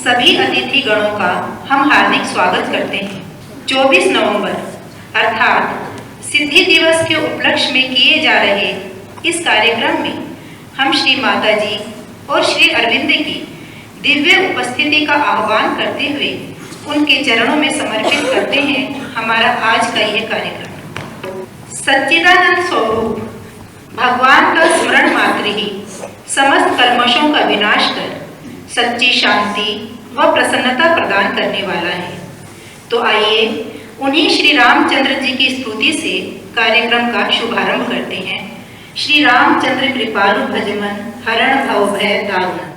सभी अतिथि गणों का हम हार्दिक स्वागत करते हैं। 24 नवंबर अर्थात सिद्धि दिवस के उपलक्ष्य में किए जा रहे इस कार्यक्रम में हम श्री माता जी और श्री अरविंद की दिव्य उपस्थिति का आह्वान करते हुए उनके चरणों में समर्पित करते हैं हमारा आज का यह कार्यक्रम। सच्चिदानंद स्वरूप भगवान का स्मरण मात्र ही समस्त कल्मशों का विनाश कर सच्ची शांति व प्रसन्नता प्रदान करने वाला है। तो आइए उन्हीं श्री रामचंद्र जी की स्तुति से कार्यक्रम का शुभारंभ करते हैं। श्री रामचंद्र कृपालु भजमन हरण भव भय दारुण।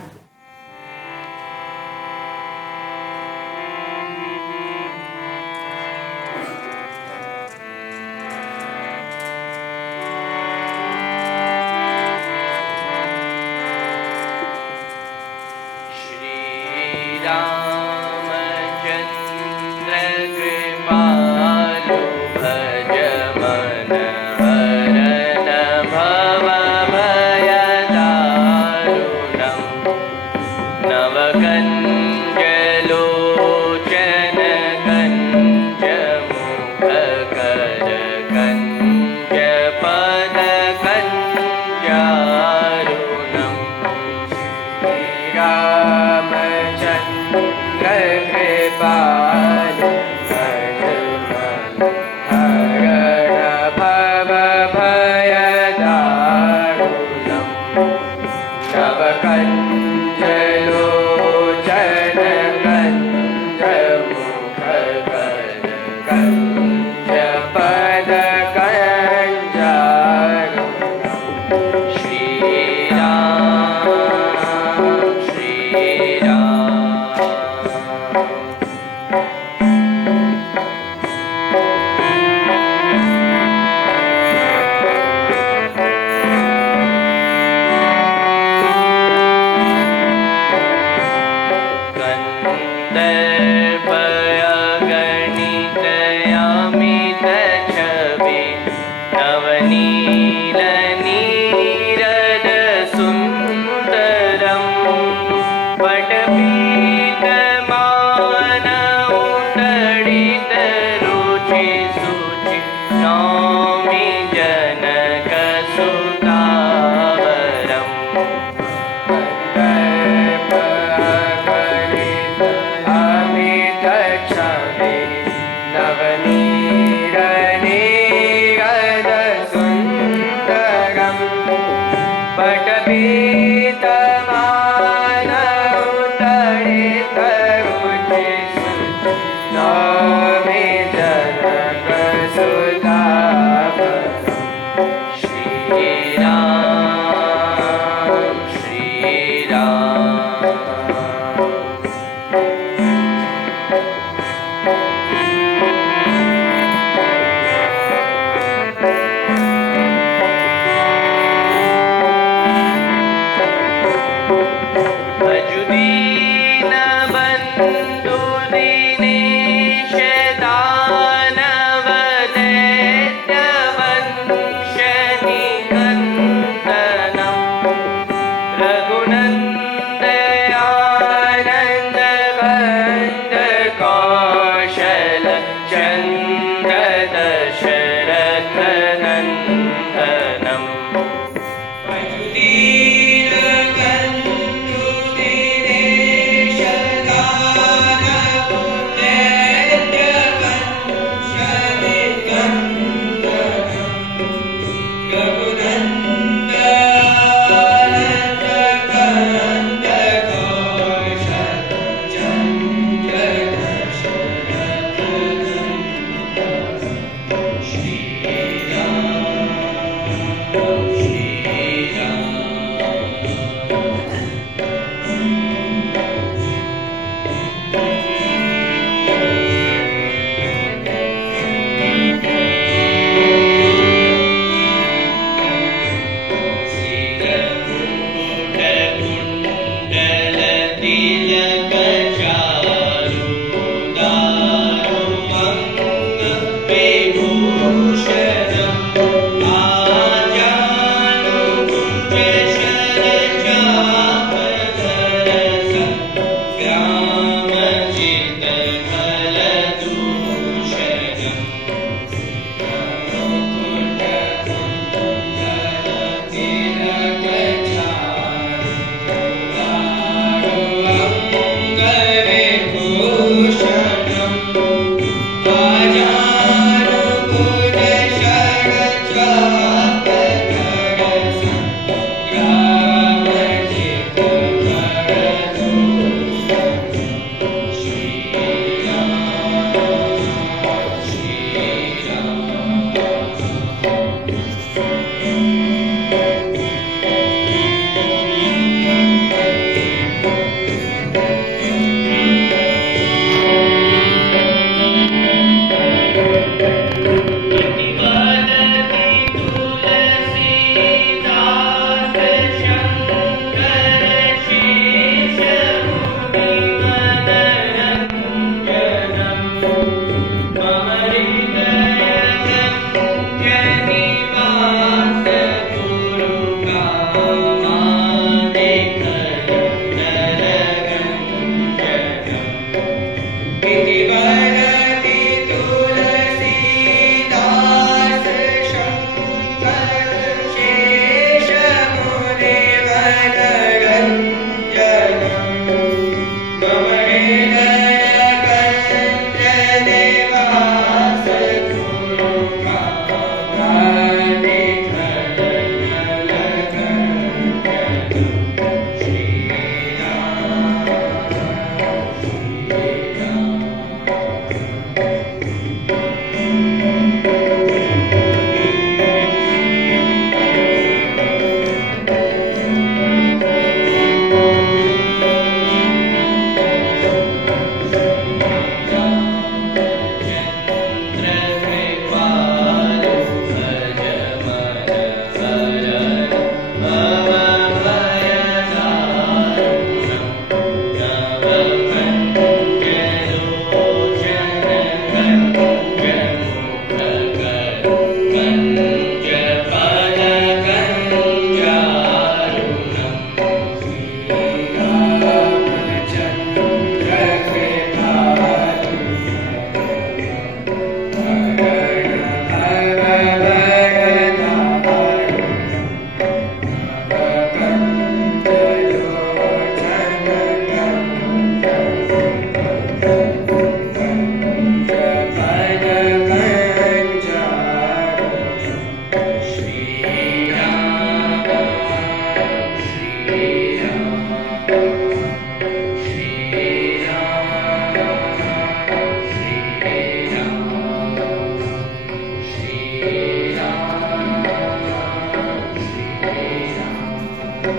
भक्ति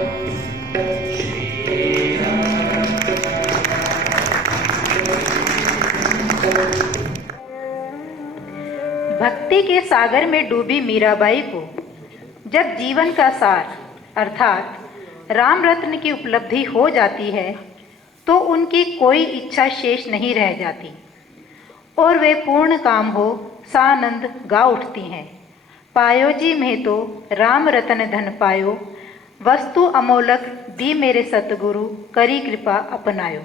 के सागर में डूबी मीराबाई को जब जीवन का सार अर्थात राम रत्न की उपलब्धि हो जाती है तो उनकी कोई इच्छा शेष नहीं रह जाती और वे पूर्ण काम हो सानंद गा उठती हैं। पायो जी में तो राम रतन धन पायो, वस्तु अमोलक दी मेरे सतगुरु, करी कृपा अपनायो।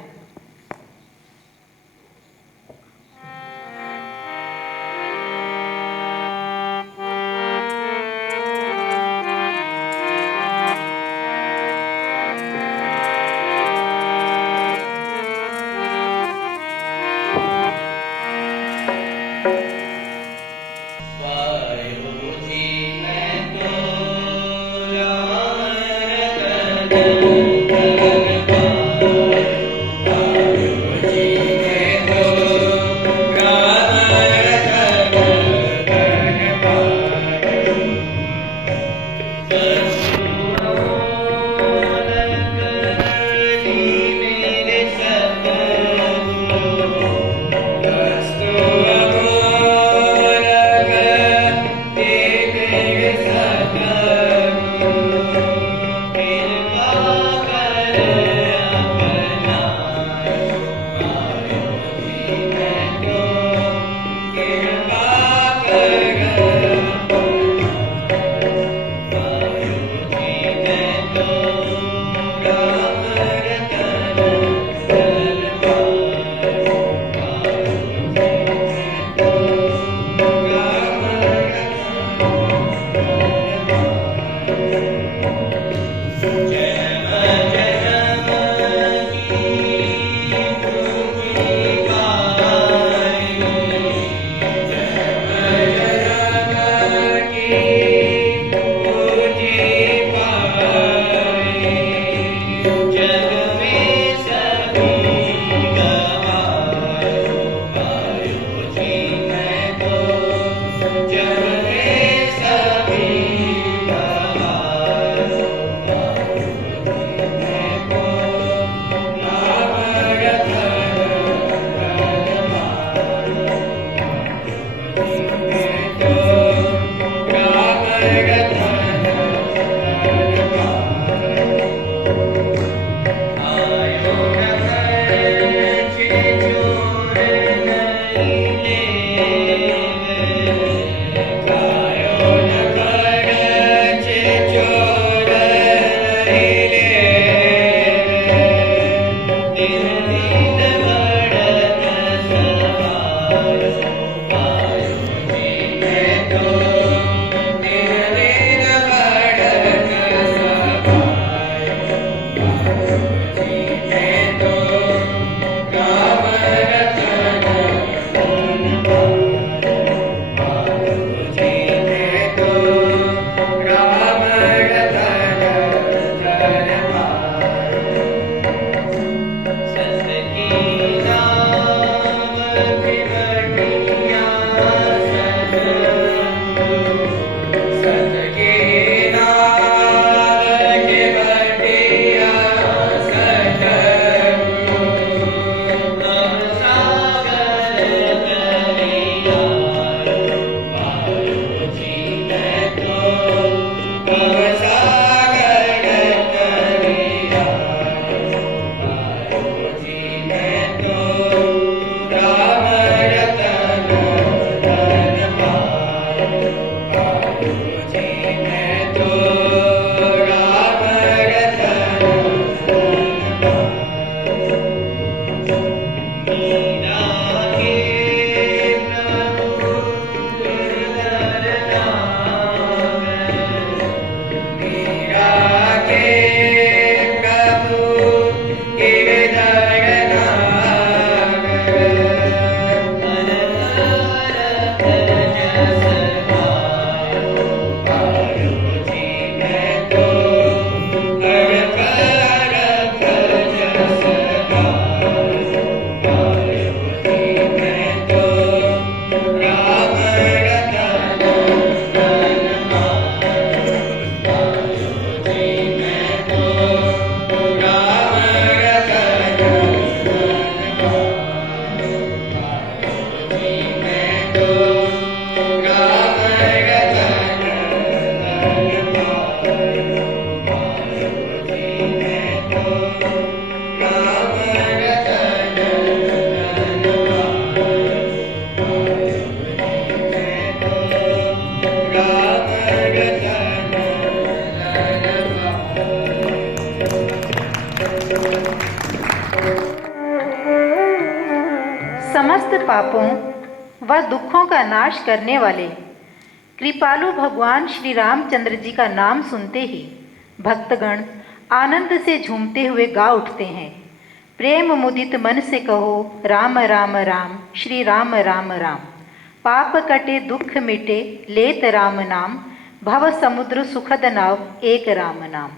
पापों व दुखों का नाश करने वाले कृपालु भगवान श्री रामचंद्र जी का नाम सुनते ही भक्तगण आनंद से झूमते हुए गा उठते हैं। प्रेम मुदित मन से कहो राम राम राम, श्री राम राम राम। पाप कटे दुख मिटे लेत राम नाम, भव समुद्र सुखद नाव एक राम नाम।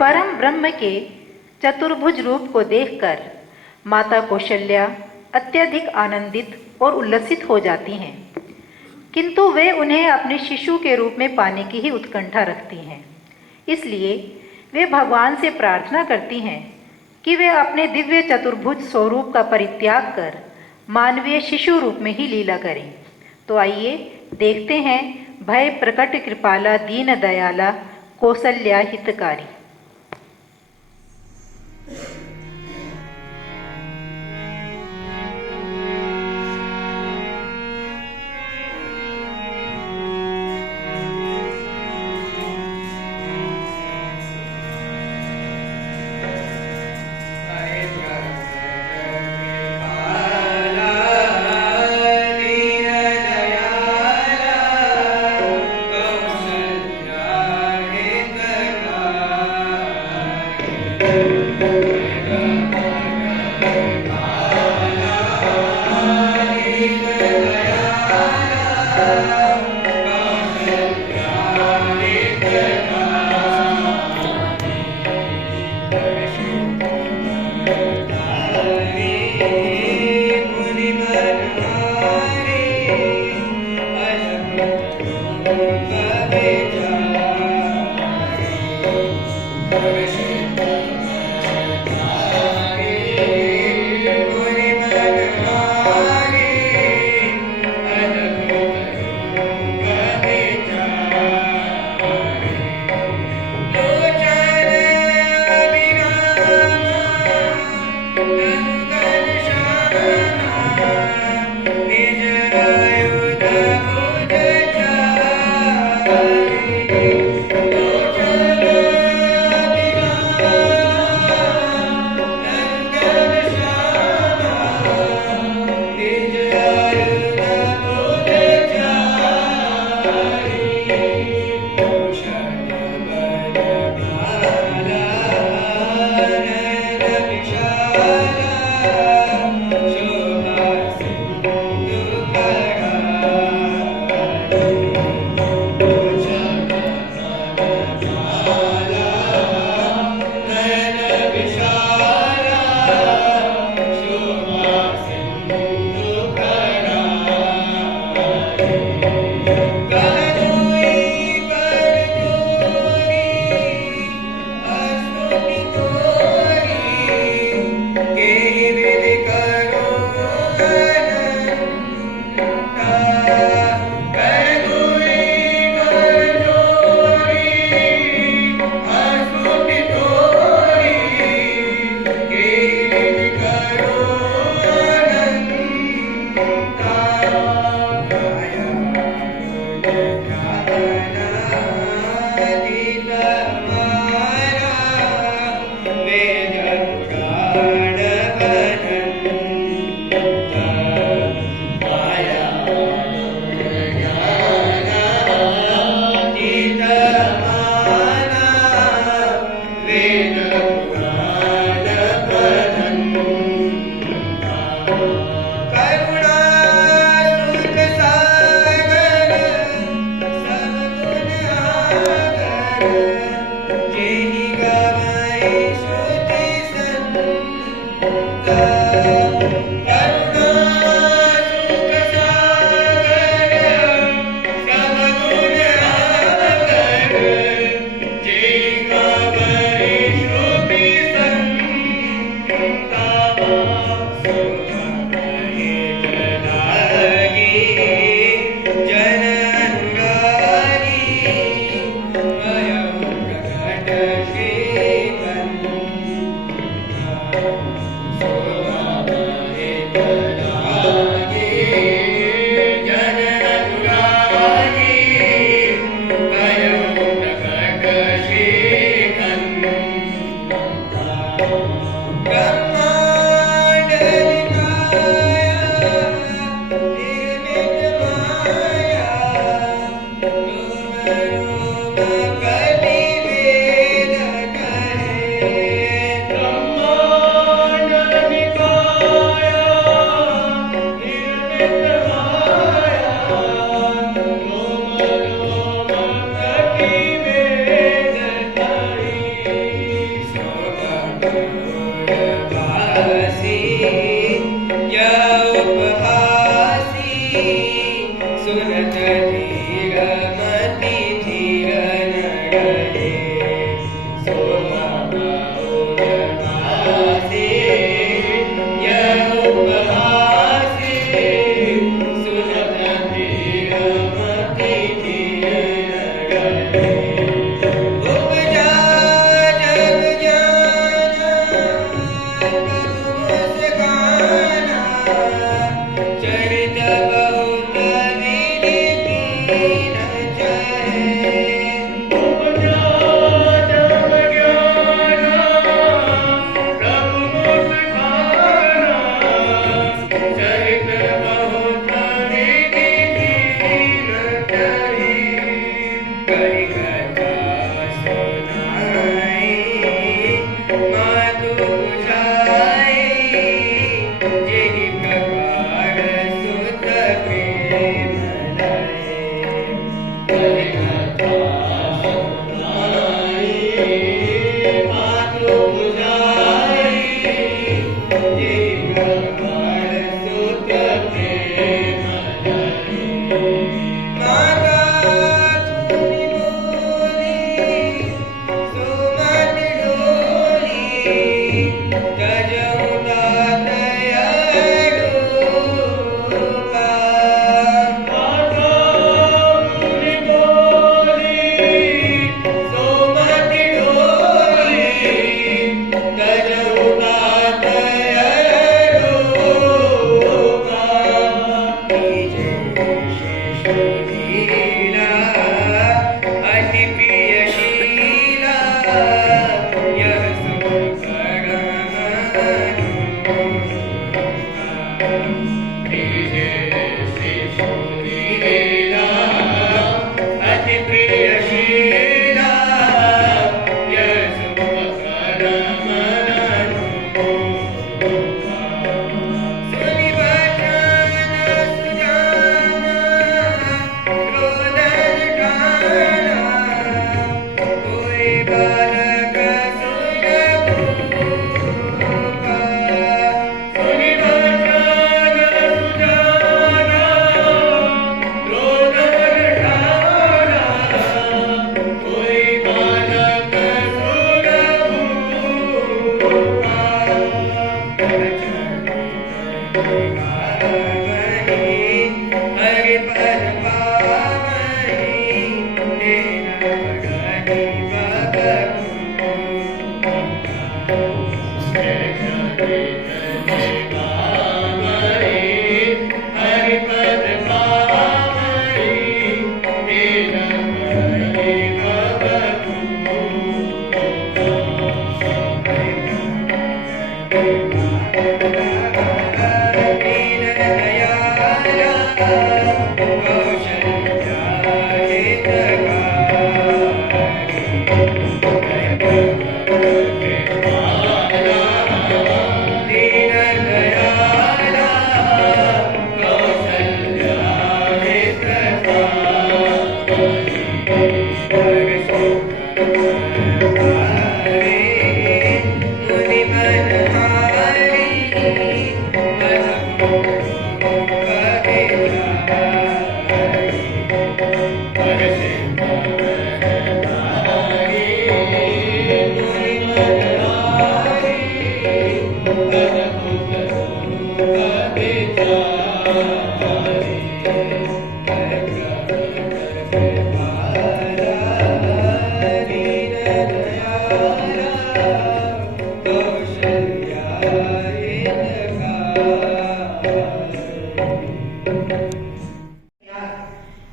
परम ब्रह्म के चतुर्भुज रूप को देखकर माता कौशल्या अत्यधिक आनंदित और उल्लसित हो जाती हैं। किंतु वे उन्हें अपने शिशु के रूप में पाने की ही उत्कंठा रखती हैं। इसलिए वे भगवान से प्रार्थना करती हैं कि वे अपने दिव्य चतुर्भुज स्वरूप का परित्याग कर मानवीय शिशु रूप में ही लीला करें। तो आइए देखते हैं भय प्रकट कृपाला दीन दयाला कौसल्या हितकारी।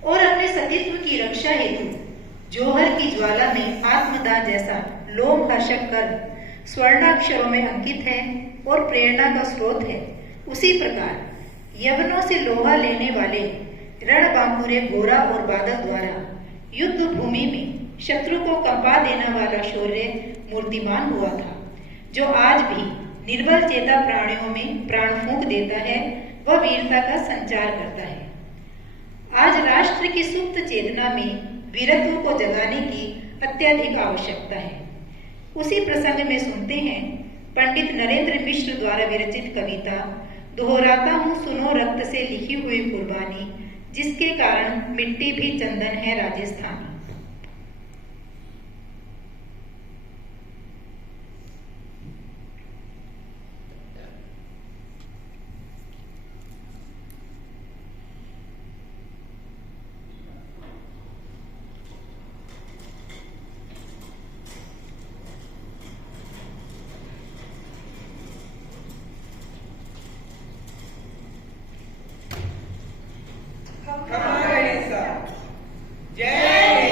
और अपने सतीत्व की रक्षा हेतु जौहर की ज्वाला में आत्मदान जैसा लोमहर्षक कर्म स्वर्णाक्षरों में अंकित है और प्रेरणा का स्रोत है, उसी प्रकार यवनों से लोहा लेने वाले रणबांकुरे गोरा और बादल द्वारा युद्ध भूमि में शत्रु को कंपा देने वाला शौर्य मूर्तिमान हुआ था, जो आज भी निर्बल चेता प्राणियों में प्राण फूंक देता है व वीरता का संचार करता है। आज राष्ट्र की सुप्त चेतना में वीरत्व को जगाने की अत्यधिक आवश्यकता है। उसी प्रसंग में सुनते हैं पंडित नरेंद्र मिश्र द्वारा विरचित कविता दोहराता हूँ सुनो रक्त से लिखी हुई कुर्बानी, जिसके कारण मिट्टी भी चंदन है राजस्थानी। जय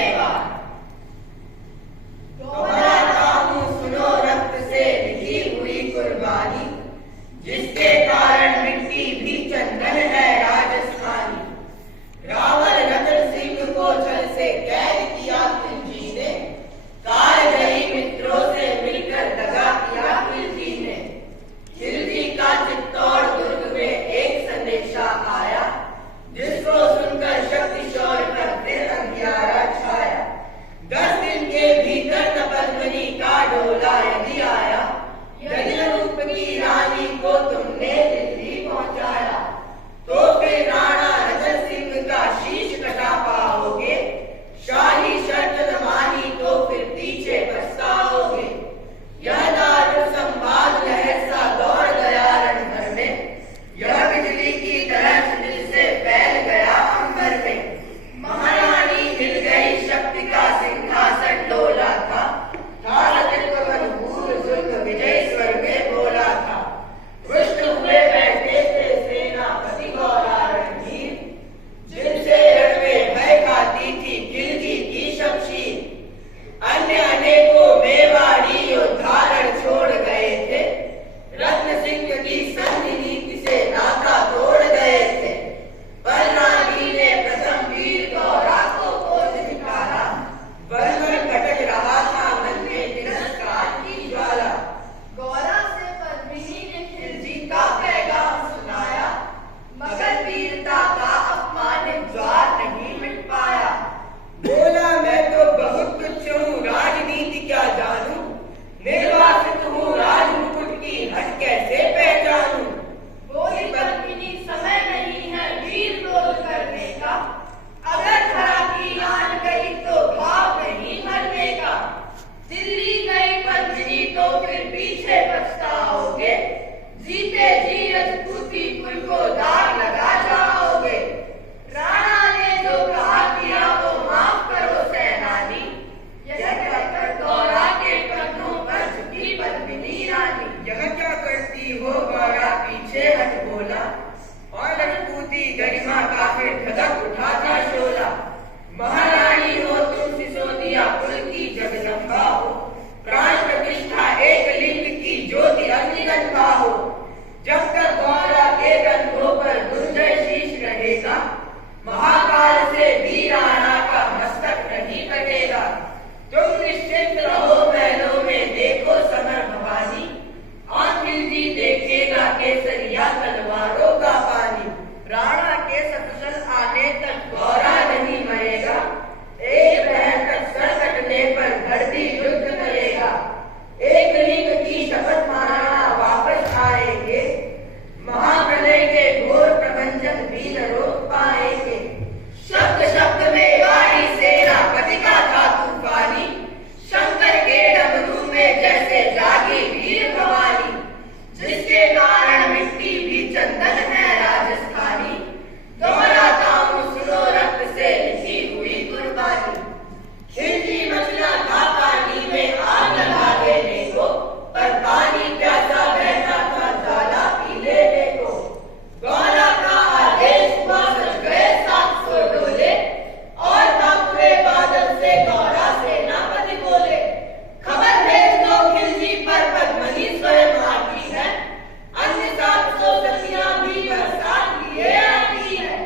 गरिमा का फिर धधक उठा था शोला। महारानी हो तुम सिसोदिया कुल की जगदम्बा हो, प्राण प्रतिष्ठा एक लिंग की ज्योति अग्निगंधा हो। जब तक गौरा के गंधों पर दुर्जय शीश रहेगा, महाकाल से वीराणा का मस्तक नहीं कटेगा। तुम निश्चिंत रहो महलों में देखो समर भवानी, और खिलजी देखेगा केसरिया तलवारों का पानी। राणा के सकुशल आने तक गौरा नहीं मरेगा, एक प्रहर तक सर कटने पर धरती युद्ध करेगा। एक लिंग की शपथ महाराणा वापस आएंगे, महाप्रलय के घोर प्रबंधन भी न रोक पाएंगे। शब्द शब्द में वाणी सेनापति का था तूफानी, शंकर के डमरू में जैसे जागी वीर भवानी। जिसके कारण मिट्टी भी चंदन है राजस्थानी, दोहराता हूँ सुनो रक्त से लिखी हुई कुर्बानी। खिलजी मचला था पानी में आग लगा देने को, पर पानी प्यासा बैठा था ज्वाला पी लेने को। गौरा का आदेश हुआ सज गए 700 डोले, और कांपे बादल से गौरा सेनापति बोले। खबर भेज दो खिलजी पर पद्मनी स्वयं आती है, अन्य 700 सखियां भी बरसात लिए आती है।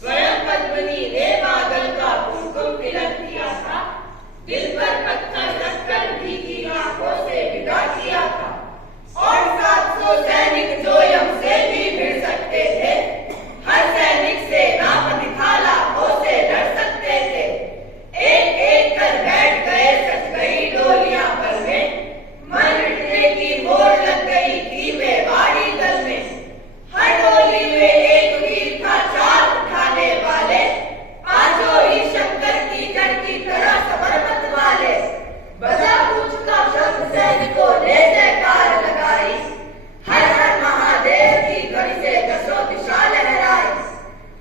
स्वयं पद्मनी ने बादल का कुमकुम तिलक किया था, दिल पर पत्थर रखकर भीगी आंखों से विदा किया था। और 700 सैनिक जो यम से भी भिड़ सकते थे, हर सैनिक सेनापति था लाखों से लड़ सकते थे। एक एक कर बैठ गए सज गई डोलियां पल में, मन मिटने की मोड़ लग गई थी मेवाड़ी दल में। हर डोली में एक वीर था चार उठाने वाले, पांचों ही शंकर की जड़ की तरह समर्पण वाले। बजा पूछ का शब्द सैनिकों ने जयकार लगाई, हर हर महादेव की ध्वनि से दसों दिशा लहराई।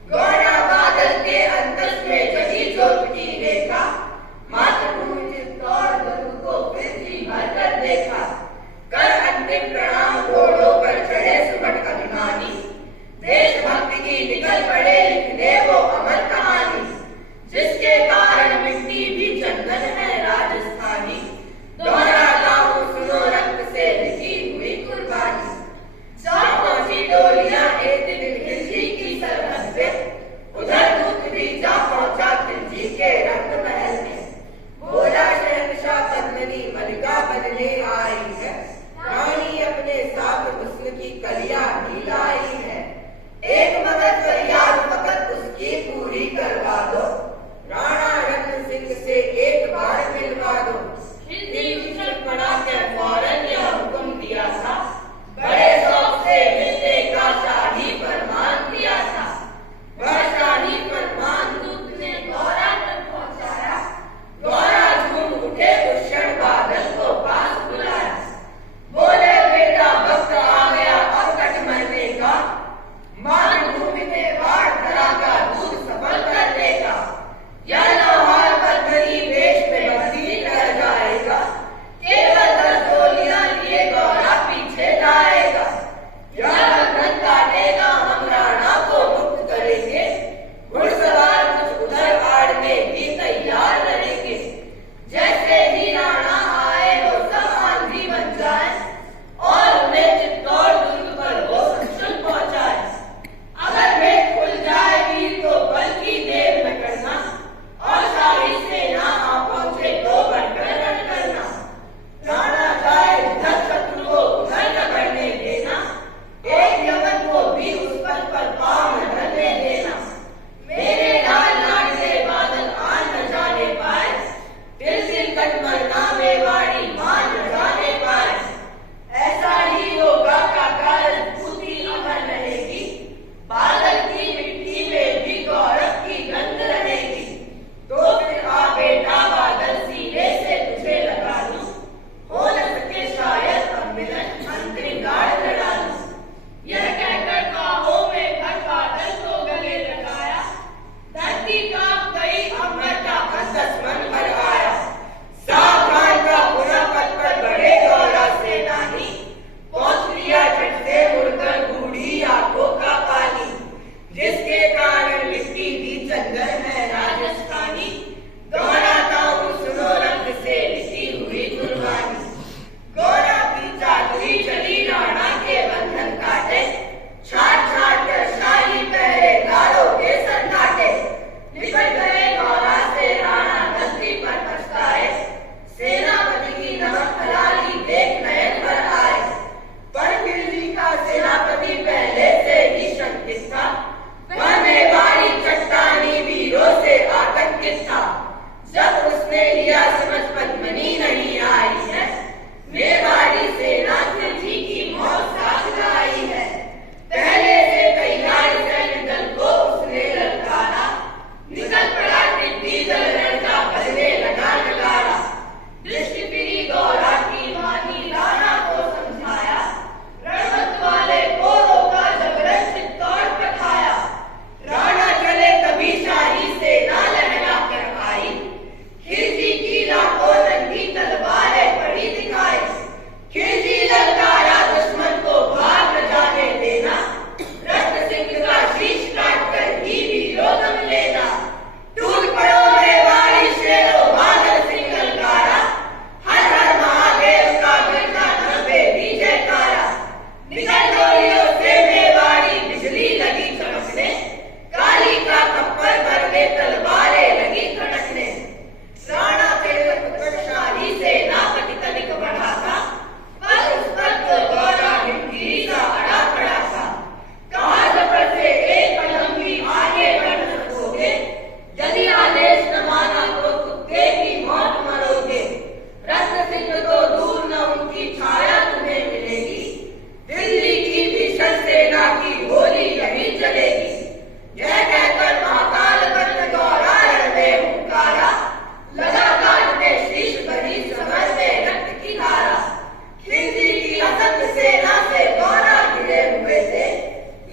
गौरा बादल के अंतस में जगी ज्योत की रेखा, मातृभूमि चित्तौड़ गरुड़ को फिर जी भरकर देखा। कर अंतिम प्रणाम घोड़ों पर चढ़े सुबह अभिमानी, देशभक्ति की निकल पड़े लिखने वो अमर कहानी। जिसके कारण मिट्टी भी चंदन है राजस्थानी, दोहराता हूँ सुनो रक्त से लिखी हुई कुर्बानी। जा पहुंची डोलियां एक दिन खिलजी की सरहद पे, उधर दूत भी जा पहुंचा खिलजी के रंग महल में। बोला शहंशाह पद्मनी मलिका बनने आई है, रानी अपने साथ हुस्न की कलियां भी लाई है। एक मदद फरियाद फकत उसकी पूरी करवा दो, राणा रतन सिंह से एक बार मिलवा दो। खिलजी उछल पड़ा के फौरन यह हुक्म दिया था, बड़े शौक से मिलने का चाह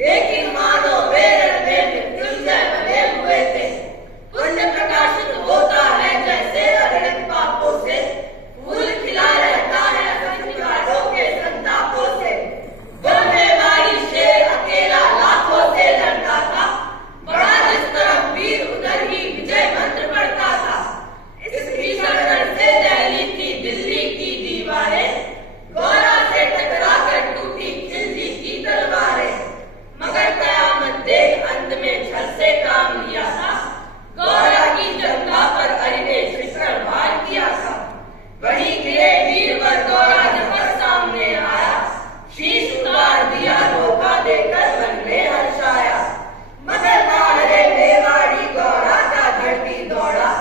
लेकिन मानो वे हृदय मृत्युंजय बने हुए थे। पुण्य प्रकाशित होता है जैसे अगणित पापों से, फूल खिला रहता है असंख्य कांटों के संतापों से। वो मेवाड़ी शेर अकेला लाखों से लड़ता था, बड़ा जिस तरफ वीर उधर ही विजय मंत्र पढ़ता था। इस भीषण रण से दहली थी दिल्ली की दीवारें, गौरा से टकरा कर टूटी खिलजी की तलवारें। मगर कयामत देख अंत में छल से काम लिया था, गौरा की जनता पर अली ने छिड़कर वार किया था। वहीं गिरे वीरवर गौरा जफर सामने आया, शीश उतार दिया धोखा देकर मन में हर्षाया। मगर बाहरे मेवाड़ी गौरा का धरती दौड़ा,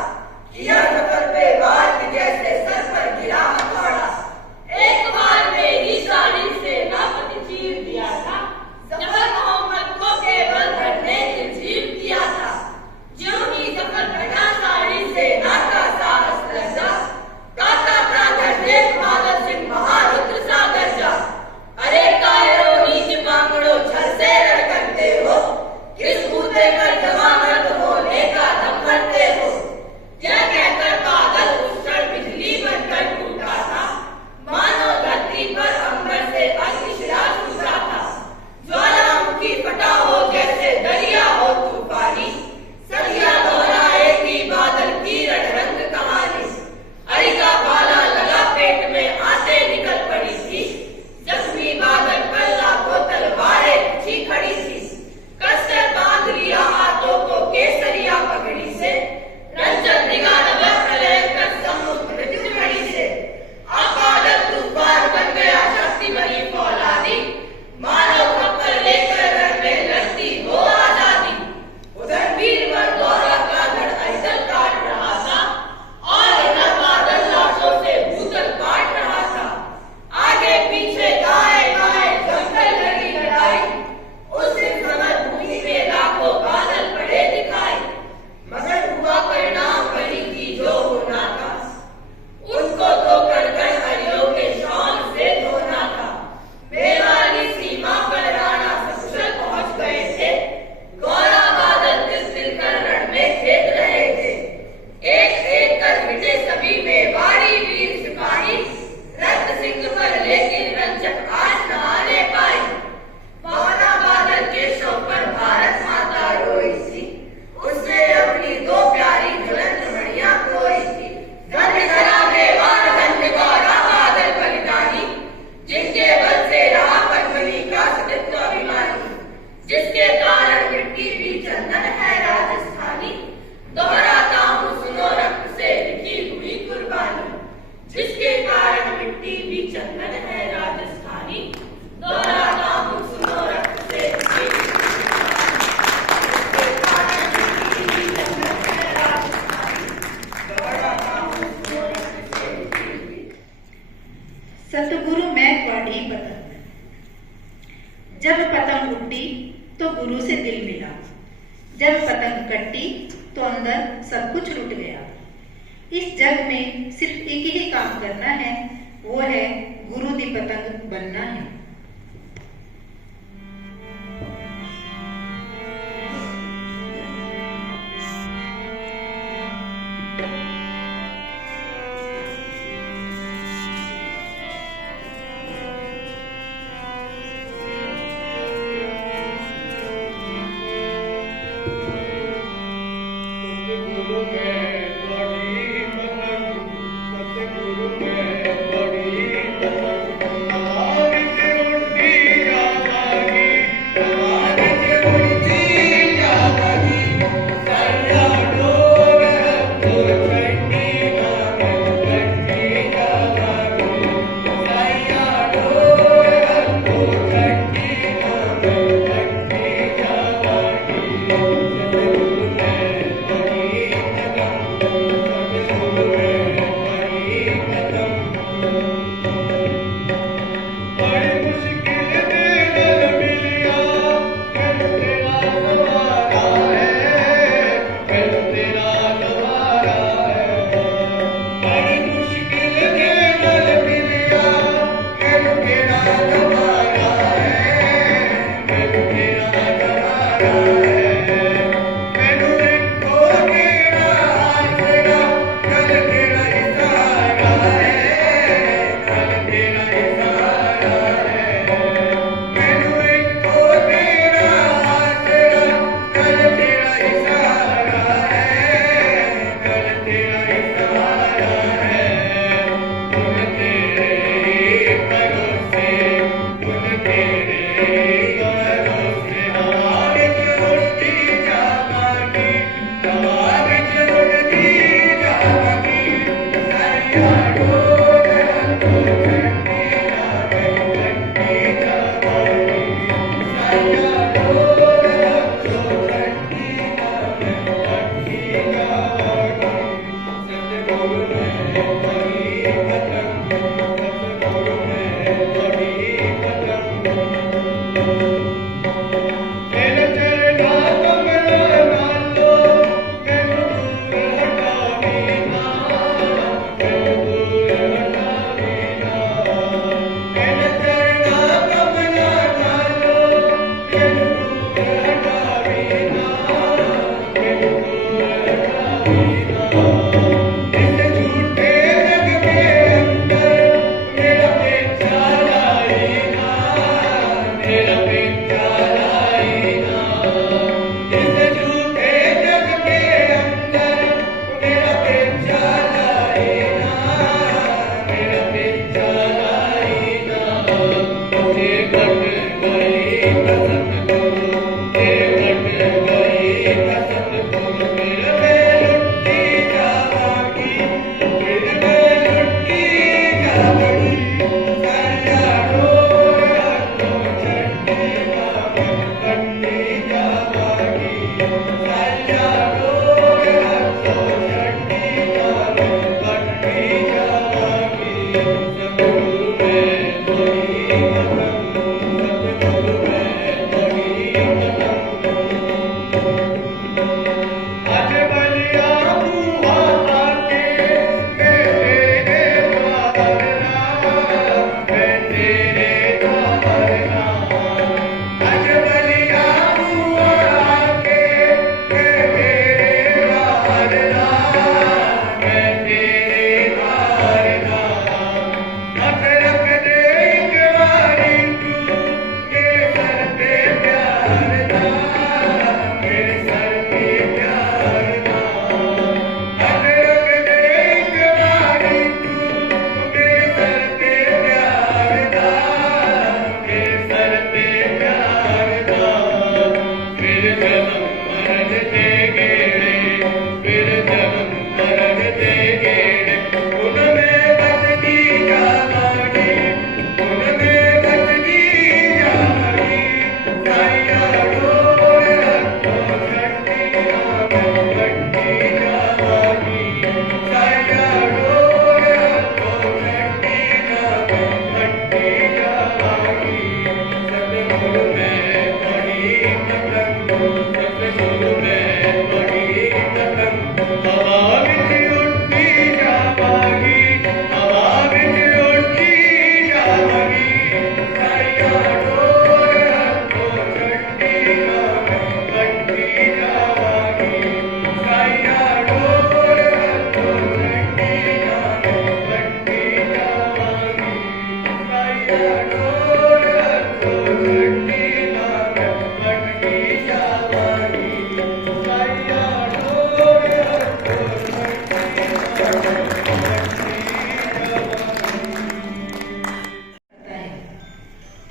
किया जफर पे वार कि जैसे सर पर गिरा हथौड़ा। एक बार मेरी साड़ी से नापति चीर दिया था, जफर मोहम्मद को केवल धड़ ने जीव दिया था। ज्यों ही जफर बना साड़ी से नाका साहस लगा, काका का धड़ देख बादल सिंह महारुद्र सा गरजा। अरे कायरों नीच बांगड़ो छल से रण करते हो, किस बूते पर जवान मर्द होने का दम भरते हो। यह कहकर बादल उस क्षण बिजली बनकर टूटा था, मानो धरती पर अंबर से अग्निशिला टूटा था। ज्वालामुखी फटा हो जैसे दरिया हो तूफानी, सदिया दोहराएगी बादल की रणरंग कहानी। अरी का भाला लगा पेट में आते निकल पड़ी थी, जख्मी बादल पर लाखों तलवारें खींची खड़ी थी। कसकर बांध लिया हाथों को केसरिया पगड़ी से, रंजन निगाह प्रलय कर समुद्र मृत्यु घड़ी से। बादल तूफान बन गया शक्ति बनी फौलादी, मानो कपल लेकर रण में लड़ती हो आजादी। उधर वीरवर गौरा का धड़ ऐदल काट रहा था, और इधर बादल लाशों से भूतल काट रहा था। आगे पीछे दाएं बाएं जंगल लगी लड़ाई, उस दिन समर भूमि में लाखों बादल पड़े दिखाई। मगर हुआ परिणाम वही की जो होना था, उनको तो कड़कड़ हरियों के शौक से धोना था। मेवाड़ी सीमा पर राणा सकुशल पहुंच गए थे, गौरा बादल तिल कर रण में खेत रहे थे। एक एक कर मिटे सभी मेवाड़ी वीर सिपाही, रक्त सिंह पर लेकिन रंजक आज नहाने पाई। गौरा बादल के शव पर भारत माता रोई थी, उसने अपनी दो प्यारी ज्वलंत मणियां खोई थी। धन्य धरा मेवाड़ धन्य गौरा बादल बलिदानी, जिनके बल से रहा पद्मिनी का सतित्व अभिमानी। जिसके कारण मिट्टी भी चंदन है राजस्थानी, दोहराता हूँ सुनो रक्त से लिखी हुई कुर्बानी। जिसके कारण मिट्टी भी चंदन है राजस्थानी, दोहराता हूँ सुनो रक्त से लिखी हुई कुर्बानी। जिसके कारण मिट्टी भी चंदन है राजस्थानी, दोहराता हूँ सुनो रक्त से लिखी हुई। सतगुरु मैं पढ़ी पतंग, जब पतंग उठी तो गुरु से दिल मिला, जब पतंग कटी तो अंदर सब कुछ लुट गया। इस जग में सिर्फ एक ही काम करना है, वो है गुरु दी पतंग बनना है। सतगुरु में बड़ी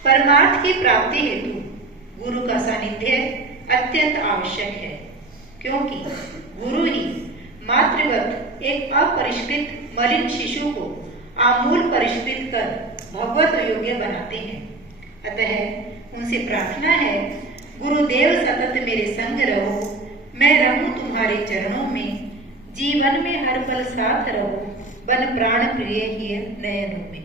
परमार्थ की प्राप्ति हेतु गुरु का सानिध्य अत्यंत आवश्यक है, क्योंकि गुरु ही मातृवत एक अपरिष्कृत मलिन शिशु को आमूल परिष्कृत कर भगवत योग्य बनाते हैं। अतः उनसे प्रार्थना है, गुरुदेव सतत मेरे संग रहो, मैं रहूं तुम्हारे चरणों में, जीवन में हर पल साथ रहो, बन प्राण प्रिय ही नयनों में।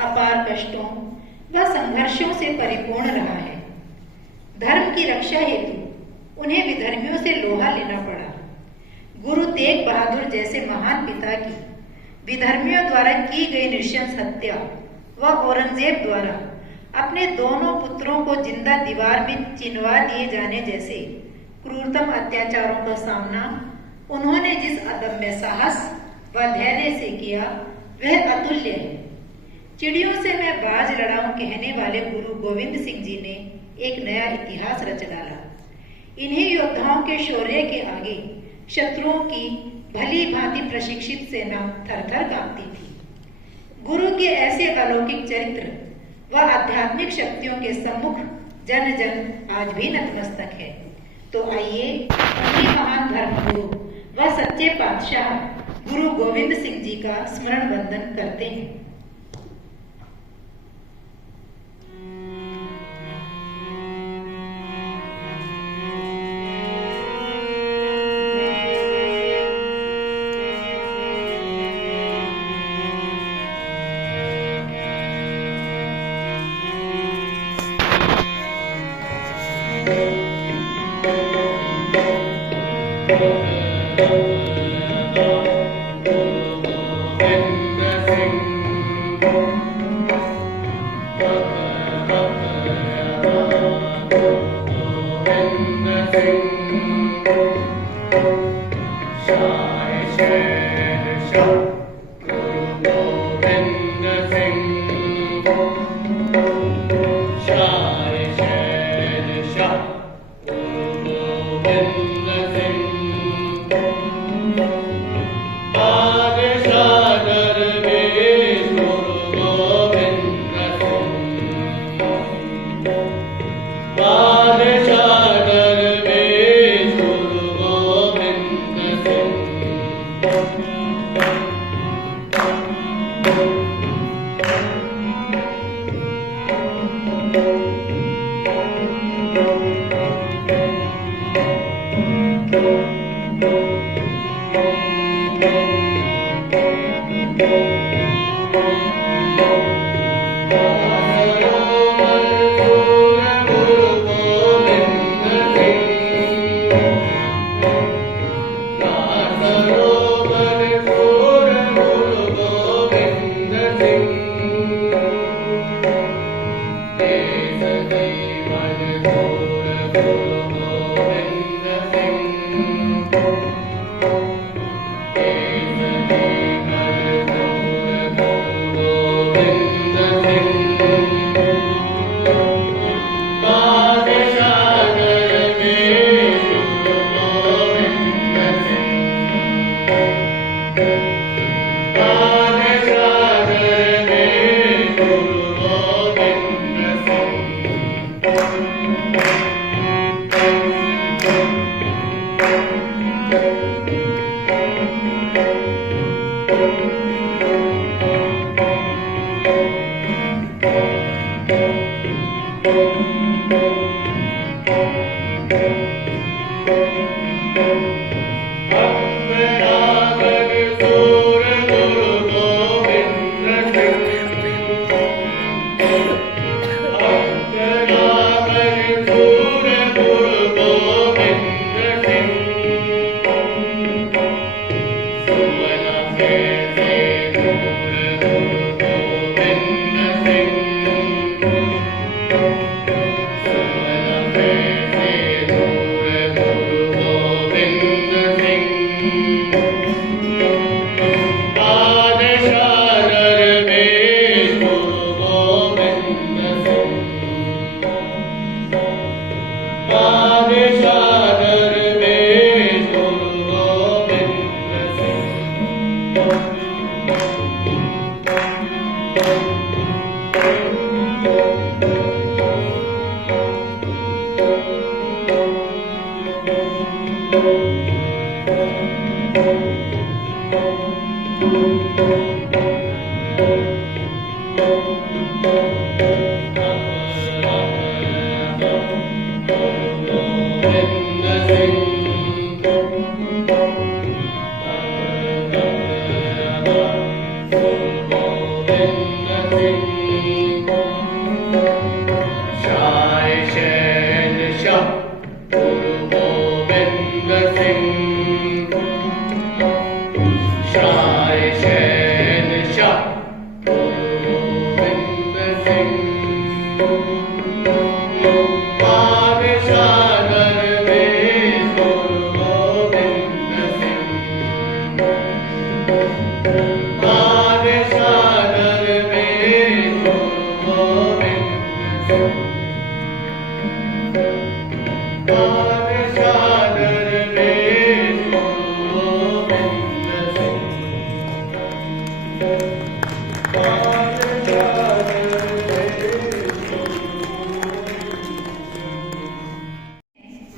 अपार कष्टों व संघर्षों से परिपूर्ण रहा है। धर्म की रक्षा हेतु उन्हें विधर्मियों से लोहा लेना पड़ा। गुरु तेग बहादुर जैसे महान पिता की विधर्मियों द्वारा की गई नृशंस हत्या व औरंगजेब द्वारा अपने दोनों पुत्रों को जिंदा दीवार में चिनवा दिए जाने जैसे क्रूरतम अत्याचारों का सामना उन्होंने जिस अदम्य साहस व धैर्य से किया वह अतुल्य है। चिड़ियों से मैं बाज लड़ाऊं कहने वाले गुरु गोविंद सिंह जी ने एक नया इतिहास रच डाला। इन्हीं योद्धाओं के शौर्य के आगे शत्रुओं की भली भांति प्रशिक्षित सेना थरथर कांपती थी। गुरु के ऐसे अलौकिक चरित्र व आध्यात्मिक शक्तियों के सम्मुख जन जन आज भी नतमस्तक है। तो आइए उन्हीं महान धर्मगुरु व सच्चे पातशाह गुरु गोविंद सिंह जी का स्मरण वंदन करते हैं।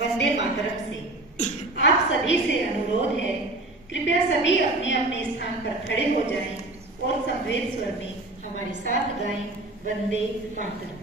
वंदे मातरम से आप सभी से अनुरोध है, कृपया सभी अपने अपने स्थान पर खड़े हो जाएं और समवेत स्वर में हमारे साथ गाएं वंदे मातरम।